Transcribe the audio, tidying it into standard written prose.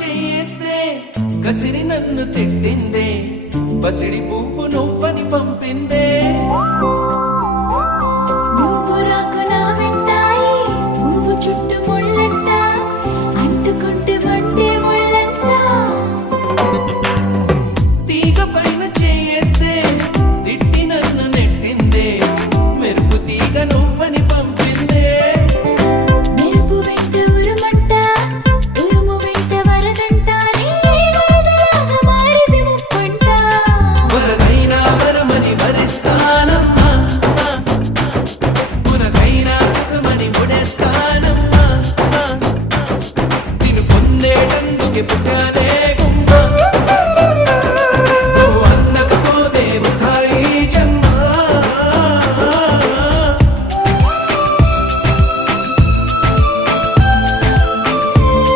చేస్తే కసిరి నన్ను తిట్టిందే పసిడి పువ్వు నువ్వని పంపిందే నువ్వు రాకు నా వెంటాయి పువ్వు చుట్టూ ముళ్ళంట అంటుకుంటే మండే ముళ్ళంట తీగ పైన చేస్తే తిట్టి నన్ను నెట్టిందే మెరుపు తీగ నువ్వని పంపిందే మెరుపు వెంట ఉరుమంట ఉరుము వెంట వరదంట వరదలాగా మారిది ముప్పంట వరదైనా వరమని వరిస్తానమ్మా పునకైనా సుఖమని ముడేస్తానమ్మా నిన్ను పొందేటందుకే పుట్టానే